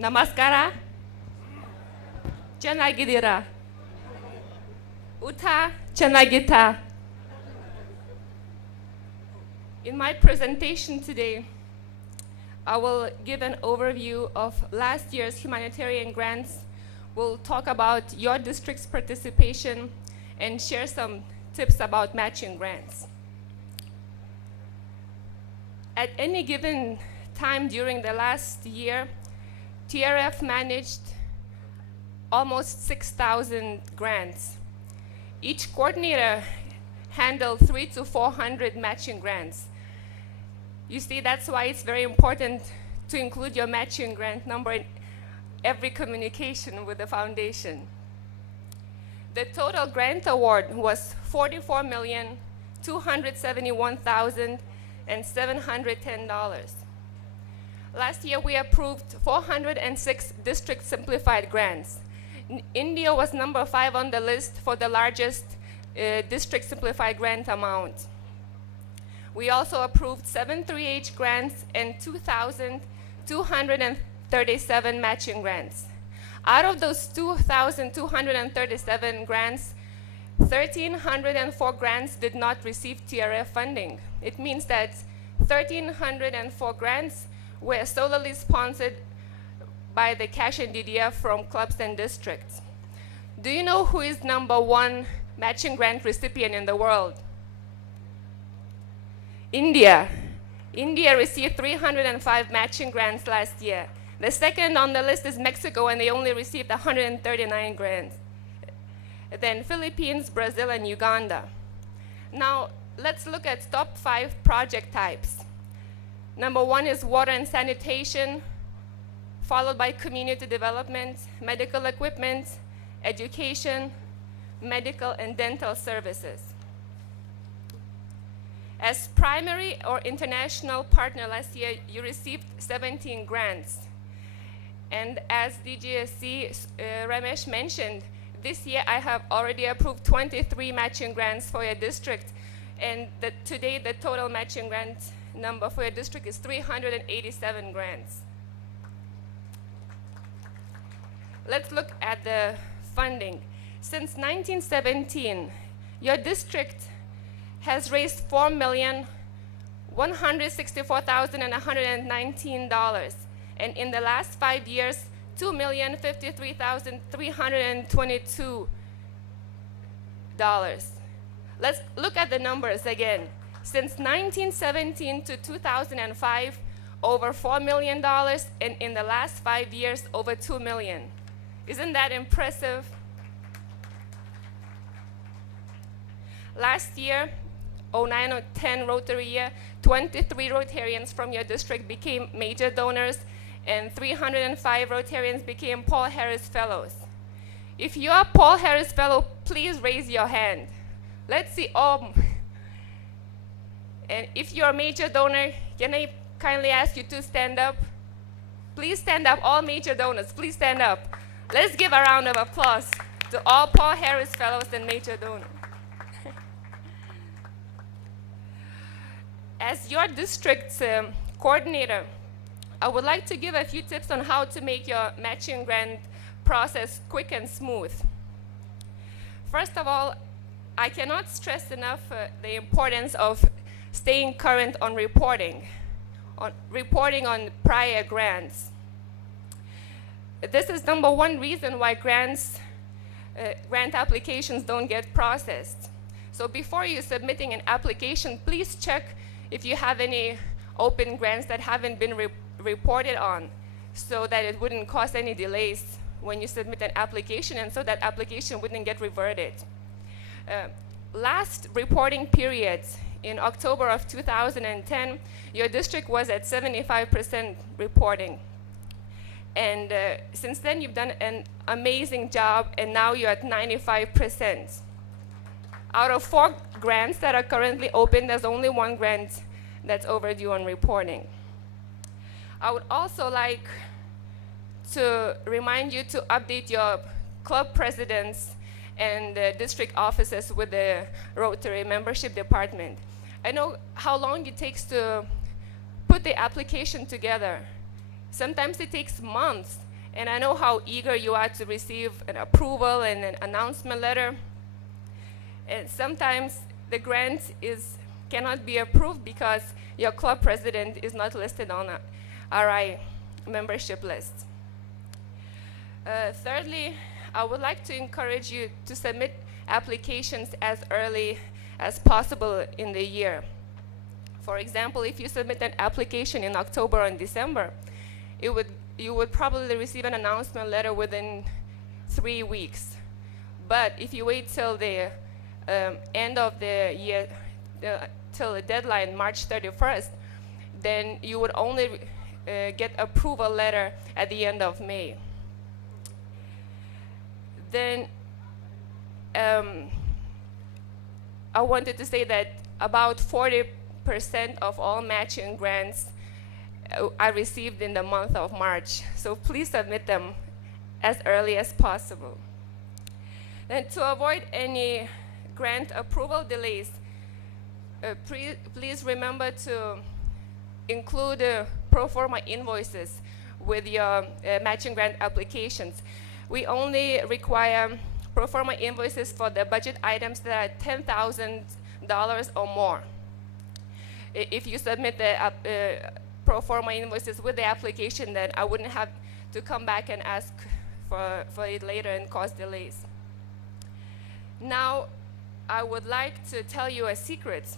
Namaskara. Chanagidira. Uta Chanagita. In my presentation today, I will give an overview of last year's humanitarian grants. We'll talk about your district's participation and share some tips about matching grants. At any given time during the last year, TRF managed almost 6,000 grants. Each coordinator handled 300 to 400 matching grants. You see, that's why it's very important to include your matching grant number in every communication with the foundation. The total grant award was $44,271,710. Last year, we approved 406 district simplified grants. India was number 5 on the list for the largest district simplified grant amount. We also approved 7 3H grants and 2,237 matching grants. Out of those 2,237 grants, 1,304 grants did not receive TRF funding. It means that 1,304 grants were solely sponsored by the cash and DDF from clubs and districts. Do you know who is #1 matching grant recipient in the world? India. India received 305 matching grants last year. The second on the list is Mexico, and they only received 139 grants. Then Philippines, Brazil, and Uganda. Now, let's look at top 5 project types. #1 is water and sanitation, followed by community development, medical equipment, education, medical and dental services. As primary or international partner last year, you received 17 grants. And as DGSC Ramesh mentioned, this year I have already approved 23 matching grants for your district. And today the total matching grant number for your district is 387 grants. Let's look at the funding. Since 1917, your district has raised $4,164,119, and in the last 5 years, $2,053,322. Let's look at the numbers again. Since 1917 to 2005, over $4 million, and in the last 5 years, over $2 million. Isn't that impressive? Last year, 09-10 Rotary year, 23 Rotarians from your district became major donors, and 305 Rotarians became Paul Harris Fellows. If you are Paul Harris Fellow, please raise your hand. Let's see. And if you're a major donor, can I kindly ask you to stand up? Please stand up, all major donors, please stand up. Let's give a round of applause to all Paul Harris Fellows and major donors. As your district's coordinator, I would like to give a few tips on how to make your matching grant process quick and smooth. First of all, I cannot stress enough the importance of staying current on reporting on prior grants. This is #1 reason why grant applications don't get processed. So before you're submitting an application, please check if you have any open grants that haven't been reported on, so that it wouldn't cause any delays when you submit an application, and so that application wouldn't get reverted. Last reporting period, in October of 2010, your district was at 75% reporting. And since then, you've done an amazing job, and now you're at 95%. Out of 4 grants that are currently open, there's only 1 grant that's overdue on reporting. I would also like to remind you to update your club presidents and district offices with the Rotary membership department. I know how long it takes to put the application together. Sometimes it takes months, And I know how eager you are to receive an approval and an announcement letter. And sometimes the grant cannot be approved because your club president is not listed on a RI membership list. Thirdly, I would like to encourage you to submit applications as early as possible in the year. For example, if you submit an application in October and December, you would probably receive an announcement letter within 3 weeks. But if you wait till the end of the year, till the deadline, March 31st, then you would only get approval letter at the end of May. Then I wanted to say that about 40% of all matching grants I received in the month of March. So please submit them as early as possible. And to avoid any grant approval delays, please remember to include pro forma invoices with your matching grant applications. We only require pro forma invoices for the budget items that are $10,000 or more. If you submit the pro forma invoices with the application, then I wouldn't have to come back and ask for it later and cause delays. Now, I would like to tell you a secret.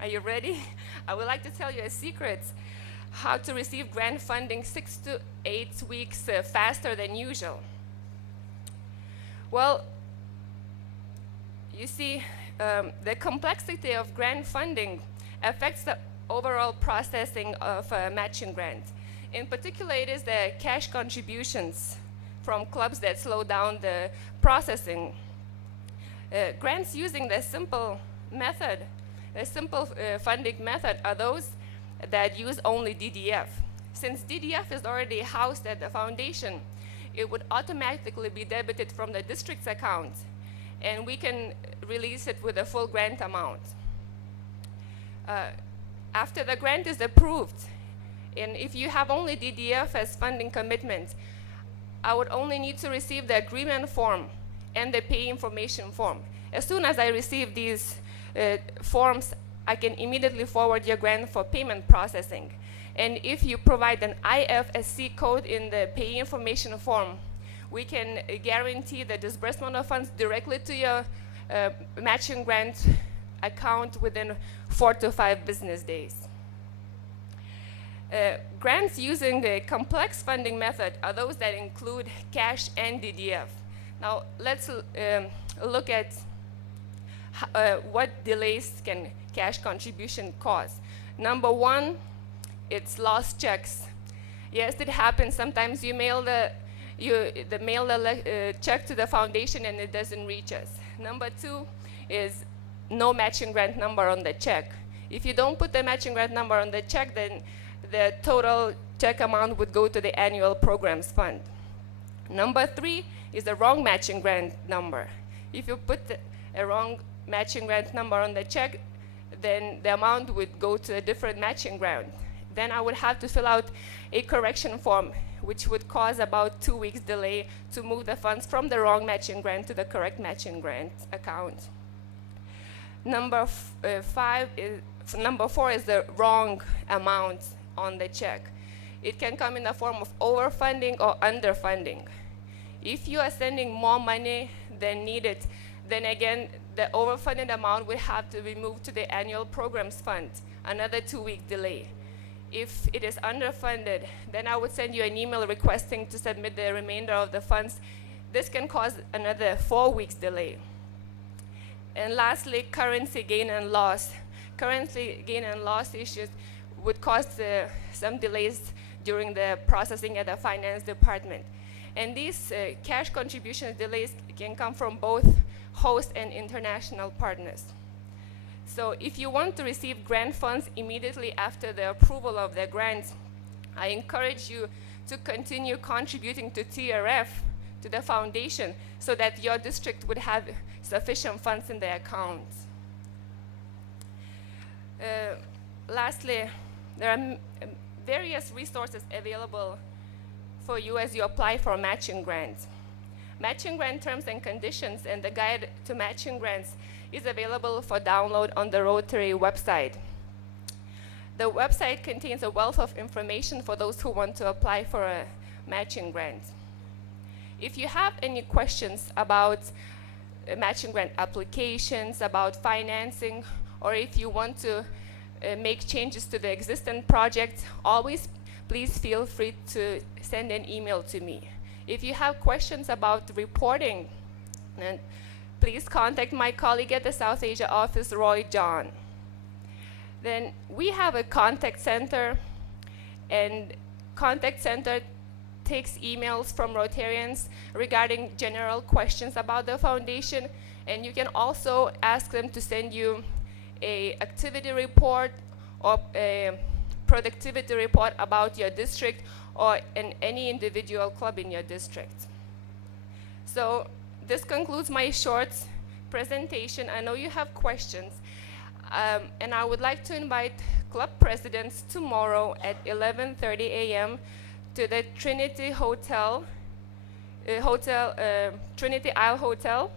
Are you ready? I would like to tell you a secret how to receive grant funding 6 to 8 weeks faster than usual. Well, you see, the complexity of grant funding affects the overall processing of matching grants. In particular, it is the cash contributions from clubs that slow down the processing. Grants using the simple method, the simple funding method, are those that use only DDF. Since DDF is already housed at the foundation, it would automatically be debited from the district's account, and we can release it with the full grant amount. After the grant is approved, and if you have only DDF as funding commitment, I would only need to receive the agreement form and the pay information form. As soon as I receive these forms, I can immediately forward your grant for payment processing. And if you provide an IFSC code in the pay information form, we can guarantee the disbursement of funds directly to your matching grant account within 4 to 5 business days. Grants using the complex funding method are those that include cash and DDF. Now, let's look at what delays can cash contribution cause. Number one, it's lost checks. Yes, it happens. Sometimes you mail the check to the foundation and it doesn't reach us. Number two is no matching grant number on the check. If you don't put the matching grant number on the check, then the total check amount would go to the annual programs fund. Number three is the wrong matching grant number. If you put a wrong matching grant number on the check, then the amount would go to a different matching grant. Then I would have to fill out a correction form, which would cause about 2 weeks delay to move the funds from the wrong matching grant to the correct matching grant account. Number four is the wrong amount on the check. It can come in the form of overfunding or underfunding. If you are sending more money than needed, then again, the overfunded amount will have to be moved to the annual programs fund, another 2-week delay. If it is underfunded, then I would send you an email requesting to submit the remainder of the funds. This can cause another 4 weeks delay. And lastly, currency gain and loss. Currency gain and loss issues would cause some delays during the processing at the finance department. And these cash contribution delays can come from both host and international partners. So if you want to receive grant funds immediately after the approval of the grants, I encourage you to continue contributing to TRF, to the foundation, so that your district would have sufficient funds in the account. Lastly, there are various resources available for you as you apply for matching grants. Matching grant terms and conditions and the guide to matching grants is available for download on the Rotary website. The website contains a wealth of information for those who want to apply for a matching grant. If you have any questions about matching grant applications, about financing, or if you want to make changes to the existing project, always please feel free to send an email to me. If you have questions about reporting, then please contact my colleague at the South Asia office, Roy John. Then we have a contact center, and contact center takes emails from Rotarians regarding general questions about the foundation, and you can also ask them to send you a activity report or a productivity report about your district or in any individual club in your district. So this concludes my short presentation. I know you have questions, and I would like to invite club presidents tomorrow at 11:30 a.m. to the Trinity Trinity Isle Hotel,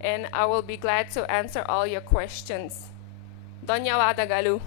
and I will be glad to answer all your questions. Dhanyawad agalu.